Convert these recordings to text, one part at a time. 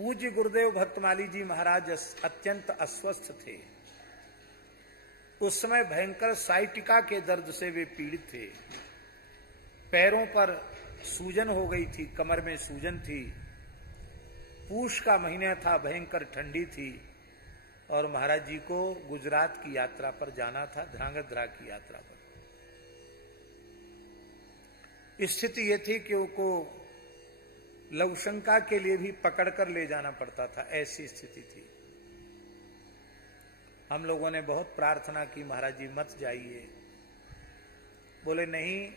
पूज्य गुरुदेव भक्तमाली जी महाराज अत्यंत अस्वस्थ थे। उस समय भयंकर साइटिका के दर्द से वे पीड़ित थे। पैरों पर सूजन हो गई थी, कमर में सूजन थी। पूष का महीना था, भयंकर ठंडी थी और महाराज जी को गुजरात की यात्रा पर जाना था, ध्रांगध्रा की यात्रा पर। स्थिति यह थी कि उनको लवशंका के लिए भी पकड़कर ले जाना पड़ता था, ऐसी स्थिति थी। हम लोगों ने बहुत प्रार्थना की, महाराज जी मत जाइए। बोले नहीं,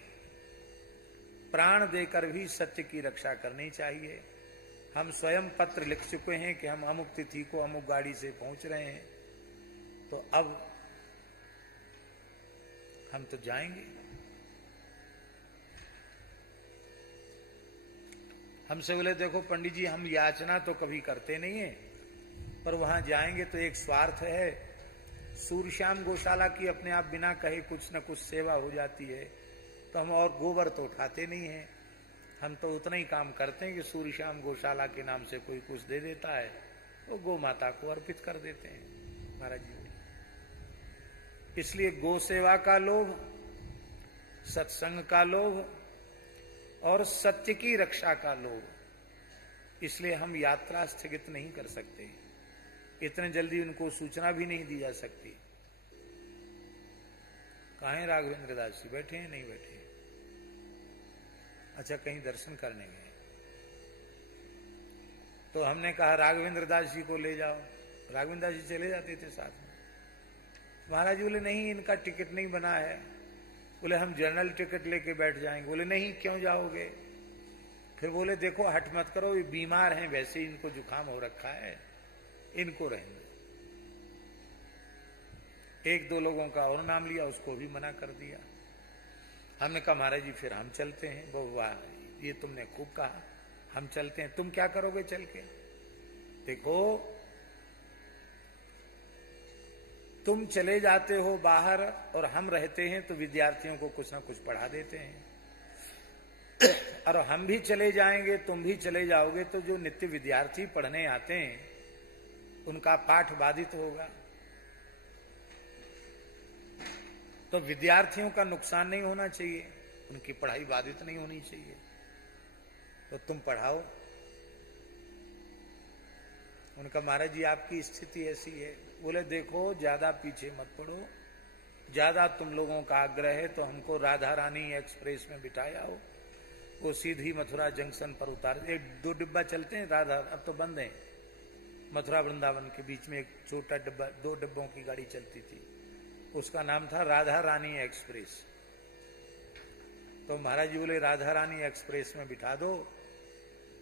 प्राण देकर भी सत्य की रक्षा करनी चाहिए। हम स्वयं पत्र लिख चुके हैं कि हम अमुक तिथि को अमुक गाड़ी से पहुंच रहे हैं, तो अब हम तो जाएंगे। हमसे बोले देखो पंडित जी, हम याचना तो कभी करते नहीं है, पर वहां जाएंगे तो एक स्वार्थ है। सूर्यश्याम गौशाला की अपने आप बिना कहे कुछ न कुछ सेवा हो जाती है, तो हम और गोबर तो उठाते नहीं है। हम तो उतना ही काम करते हैं कि सूर्यश्याम गौशाला के नाम से कोई कुछ दे देता है तो गौ माता को अर्पित कर देते हैं महाराज जी। इसलिए गौ सेवा का लोभ, सत्संग का लोभ और सत्य की रक्षा का लोभ, इसलिए हम यात्रा स्थगित नहीं कर सकते। इतने जल्दी उनको सूचना भी नहीं दी जा सकती। कहाँ है राघवेंद्र दास जी? बैठे हैं? नहीं बैठे? अच्छा, कहीं दर्शन करने गए। तो हमने कहा राघवेंद्र दास जी को ले जाओ। राघवेंद्र दास जी चले जाते थे साथ में। महाराज जी बोले नहीं, इनका टिकट नहीं बना है। बोले हम जनरल टिकट लेके बैठ जाएंगे। बोले नहीं, क्यों जाओगे? फिर बोले देखो हट मत करो, ये बीमार हैं, वैसे ही इनको जुकाम हो रखा है, इनको रहने। एक दो लोगों का और नाम लिया, उसको भी मना कर दिया। हमने कहा महाराज जी फिर हम चलते हैं। वो वाह, ये तुमने खूब कहा, हम चलते हैं। तुम क्या करोगे चल के? देखो तुम चले जाते हो बाहर और हम रहते हैं तो विद्यार्थियों को कुछ ना कुछ पढ़ा देते हैं, और हम भी चले जाएंगे, तुम भी चले जाओगे, तो जो नित्य विद्यार्थी पढ़ने आते हैं उनका पाठ बाधित होगा। तो विद्यार्थियों का नुकसान नहीं होना चाहिए, उनकी पढ़ाई बाधित नहीं होनी चाहिए, तो तुम पढ़ाओ। उनका महाराज जी आपकी स्थिति ऐसी है। बोले देखो ज्यादा पीछे मत पड़ो, ज्यादा तुम लोगों का आग्रह है तो हमको राधा रानी एक्सप्रेस में बिठाया हो, वो सीधी मथुरा जंक्शन पर उतार। एक दो डिब्बा चलते हैं राधा, अब तो बंद है। मथुरा वृंदावन के बीच में एक छोटा डिब्बा, 2 डिब्बों की गाड़ी चलती थी, उसका नाम था राधा रानी एक्सप्रेस। तो महाराज जी बोले राधा रानी एक्सप्रेस में बिठा दो।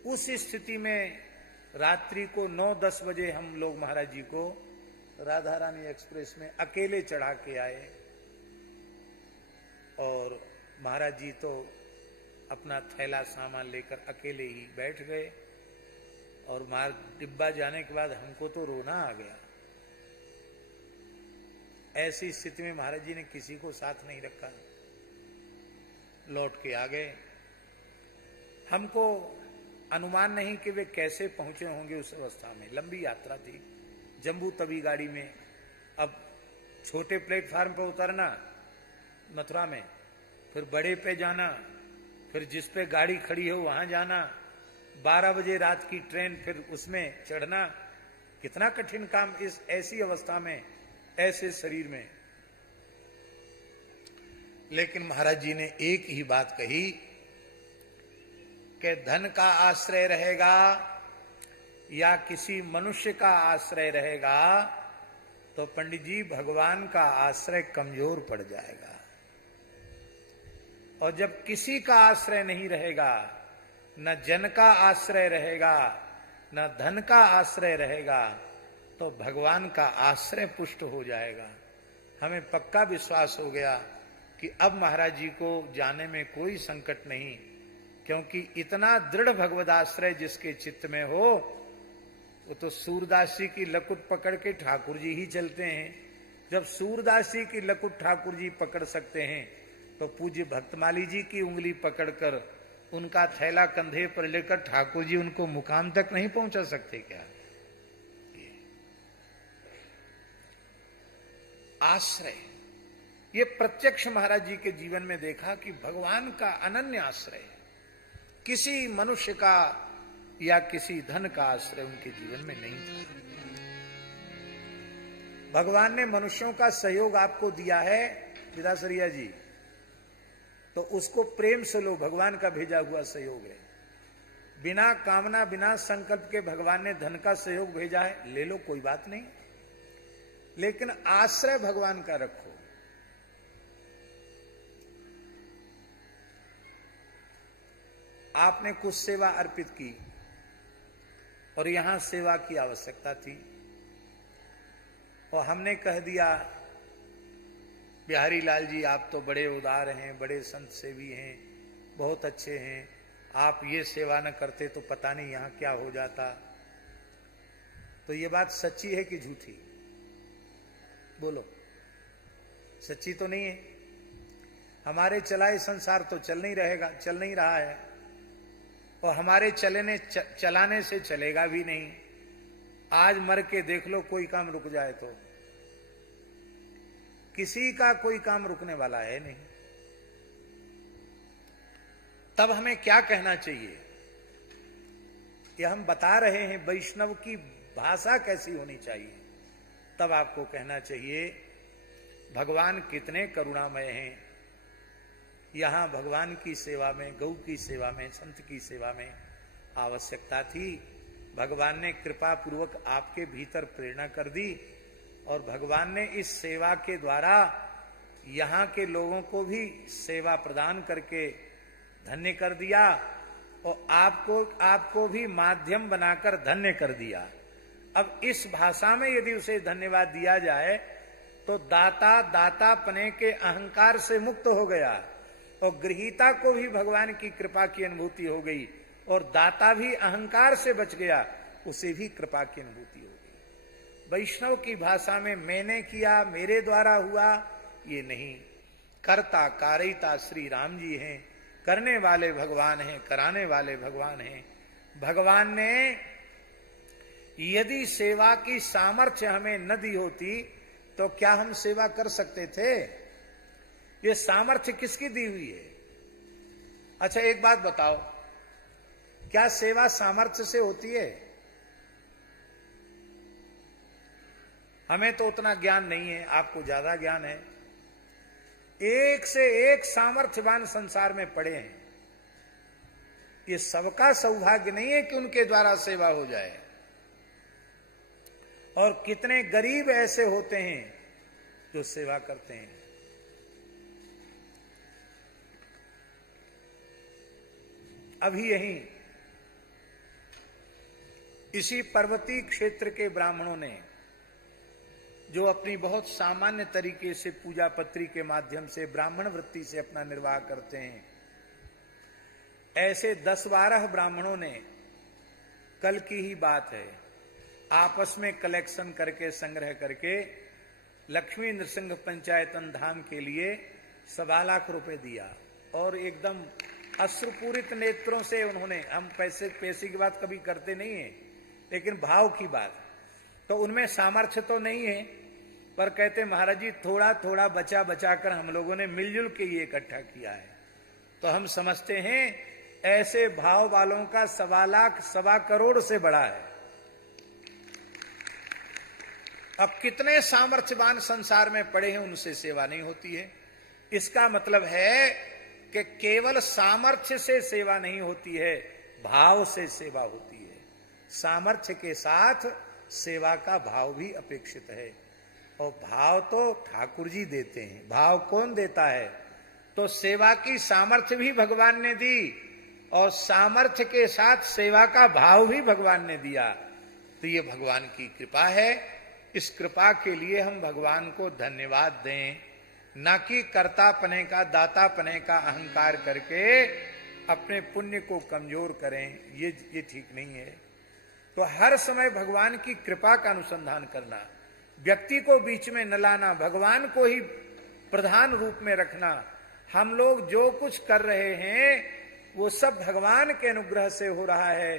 उस स्थिति में रात्रि को 9-10 बजे हम लोग महाराज जी को राधा रानी एक्सप्रेस में अकेले चढ़ा के आए, और महाराज जी तो अपना थैला सामान लेकर अकेले ही बैठ गए। और डिब्बा जाने के बाद हमको तो रोना आ गया। ऐसी स्थिति में महाराज जी ने किसी को साथ नहीं रखा, लौट के आ गए। हमको अनुमान नहीं कि वे कैसे पहुंचे होंगे उस अवस्था में। लंबी यात्रा थी, जम्बू तवी गाड़ी में। अब छोटे प्लेटफार्म पर उतरना मथुरा में, फिर बड़े पे जाना, फिर जिस पे गाड़ी खड़ी हो वहां जाना, 12 बजे रात की ट्रेन, फिर उसमें चढ़ना, कितना कठिन काम इस ऐसी अवस्था में, ऐसे शरीर में। लेकिन महाराज जी ने एक ही बात कही कि धन का आश्रय रहेगा या किसी मनुष्य का आश्रय रहेगा तो पंडित जी भगवान का आश्रय कमजोर पड़ जाएगा। और जब किसी का आश्रय नहीं रहेगा, न जन का आश्रय रहेगा, न धन का आश्रय रहेगा, तो भगवान का आश्रय पुष्ट हो जाएगा। हमें पक्का विश्वास हो गया कि अब महाराज जी को जाने में कोई संकट नहीं, क्योंकि इतना दृढ़ भगवदाश्रय जिसके चित्त में हो, वो तो सूरदास जी की लकुट पकड़ के ठाकुर जी ही चलते हैं। जब सूरदास जी की लकुट ठाकुर जी पकड़ सकते हैं, तो पूज्य भक्तमाली जी की उंगली पकड़कर उनका थैला कंधे पर लेकर ठाकुर जी उनको मुकाम तक नहीं पहुंचा सकते क्या? आश्रय, ये प्रत्यक्ष महाराज जी के जीवन में देखा कि भगवान का अनन्य आश्रय, किसी मनुष्य का या किसी धन का आश्रय उनके जीवन में नहीं था। भगवान ने मनुष्यों का सहयोग आपको दिया है विदासरिया जी, तो उसको प्रेम से लो, भगवान का भेजा हुआ सहयोग है। बिना कामना बिना संकल्प के भगवान ने धन का सहयोग भेजा है, ले लो, कोई बात नहीं, लेकिन आश्रय भगवान का रखो। आपने कुछ सेवा अर्पित की और यहां सेवा की आवश्यकता थी, और हमने कह दिया बिहारी लाल जी आप तो बड़े उदार हैं, बड़े संत सेवी हैं, बहुत अच्छे हैं, आप ये सेवा न करते तो पता नहीं यहां क्या हो जाता। तो ये बात सच्ची है कि झूठी? बोलो, सच्ची तो नहीं है? हमारे चलाए संसार तो चल नहीं रहा है, और हमारे चलाने से चलेगा भी नहीं। आज मर के देख लो, कोई काम रुक जाए तो किसी का कोई काम रुकने वाला है नहीं। तब हमें क्या कहना चाहिए? कि हम बता रहे हैं वैष्णव की भाषा कैसी होनी चाहिए। तब आपको कहना चाहिए भगवान कितने करुणामय हैं। यहां भगवान की सेवा में, गौ की सेवा में, संत की सेवा में आवश्यकता थी। भगवान ने कृपा पूर्वक आपके भीतर प्रेरणा कर दी, और भगवान ने इस सेवा के द्वारा यहाँ के लोगों को भी सेवा प्रदान करके धन्य कर दिया, और आपको भी माध्यम बनाकर धन्य कर दिया। अब इस भाषा में यदि उसे धन्यवाद दिया जाए तो दातापने के अहंकार से मुक्त हो गया, और गृहीता को भी भगवान की कृपा की अनुभूति हो गई, और दाता भी अहंकार से बच गया, उसे भी कृपा की अनुभूति हो गई। वैष्णव की भाषा में मैंने किया, मेरे द्वारा हुआ, ये नहीं। कर्ता कारयिता श्री राम जी हैं, करने वाले भगवान हैं, कराने वाले भगवान हैं। भगवान ने यदि सेवा की सामर्थ्य हमें न दी होती तो क्या हम सेवा कर सकते थे? ये सामर्थ्य किसकी दी हुई है? अच्छा एक बात बताओ, क्या सेवा सामर्थ्य से होती है? हमें तो उतना ज्ञान नहीं है, आपको ज्यादा ज्ञान है। एक से एक सामर्थ्यवान संसार में पड़े हैं। ये सबका सौभाग्य नहीं है कि उनके द्वारा सेवा हो जाए, और कितने गरीब ऐसे होते हैं जो सेवा करते हैं। अभी यहीं इसी पर्वतीय क्षेत्र के ब्राह्मणों ने, जो अपनी बहुत सामान्य तरीके से पूजा पत्री के माध्यम से ब्राह्मण वृत्ति से अपना निर्वाह करते हैं, ऐसे 10-12 ब्राह्मणों ने, कल की ही बात है, आपस में कलेक्शन करके, संग्रह करके लक्ष्मी नृसिंह पंचायतन धाम के लिए 1.25 लाख रुपए दिया, और एकदम अश्रुपूरित नेत्रों से उन्होंने, हम पैसे की बात कभी करते नहीं है, लेकिन भाव की बात, तो उनमें सामर्थ्य तो नहीं है, पर कहते महाराज जी थोड़ा थोड़ा बचा कर हम लोगों ने मिलजुल के ये इकट्ठा किया है। तो हम समझते हैं ऐसे भाव वालों का 1.25 लाख 1.25 करोड़ से बड़ा है। अब कितने सामर्थ्यवान संसार में पड़े हैं, उनसे सेवा नहीं होती है। इसका मतलब है कि केवल सामर्थ्य से सेवा नहीं होती है, भाव से सेवा होती है। सामर्थ्य के साथ सेवा का भाव भी अपेक्षित है, और भाव तो ठाकुर जी देते हैं। भाव कौन देता है? तो सेवा की सामर्थ्य भी भगवान ने दी, और सामर्थ्य के साथ सेवा का भाव भी भगवान ने दिया। तो ये भगवान की कृपा है। इस कृपा के लिए हम भगवान को धन्यवाद दें, न कि कर्तापने का, दातापने का अहंकार करके अपने पुण्य को कमजोर करें। ये ठीक नहीं है। तो हर समय भगवान की कृपा का अनुसंधान करना, व्यक्ति को बीच में न लाना, भगवान को ही प्रधान रूप में रखना। हम लोग जो कुछ कर रहे हैं वो सब भगवान के अनुग्रह से हो रहा है।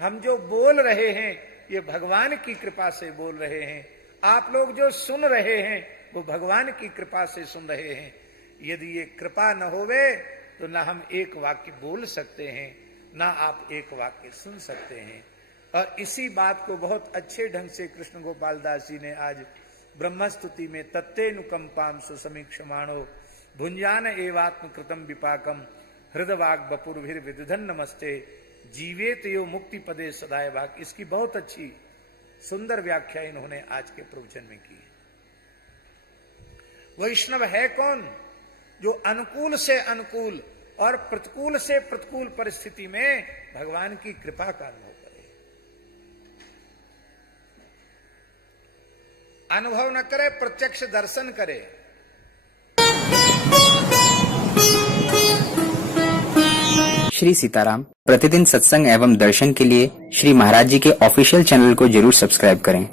हम जो बोल रहे हैं ये भगवान की कृपा से बोल रहे हैं। आप लोग जो सुन रहे हैं वो भगवान की कृपा से सुन रहे हैं। यदि ये कृपा न होवे तो ना हम एक वाक्य बोल सकते हैं, ना आप एक वाक्य सुन सकते हैं। और इसी बात को बहुत अच्छे ढंग से कृष्ण गोपाल दास जी ने आज ब्रह्मस्तुति में तत्तेनुकंपाम सुसमीक्षमाणो भुंजान एवात्म कृतम विपाकम हृदवाग बपुरभिर विदधन नमस्ते जीवेत यो मुक्ति पदे सदाय भाग, इसकी बहुत अच्छी सुंदर व्याख्या इन्होंने आज के प्रवचन में की। वैष्णव है कौन? जो अनुकूल से अनुकूल और प्रतिकूल से प्रतिकूल परिस्थिति में भगवान की कृपा का अनुभव करे। अनुभव न करे, प्रत्यक्ष दर्शन करे। श्री सीताराम प्रतिदिन सत्संग एवं दर्शन के लिए श्री महाराज जी के ऑफिशियल चैनल को जरूर सब्सक्राइब करें।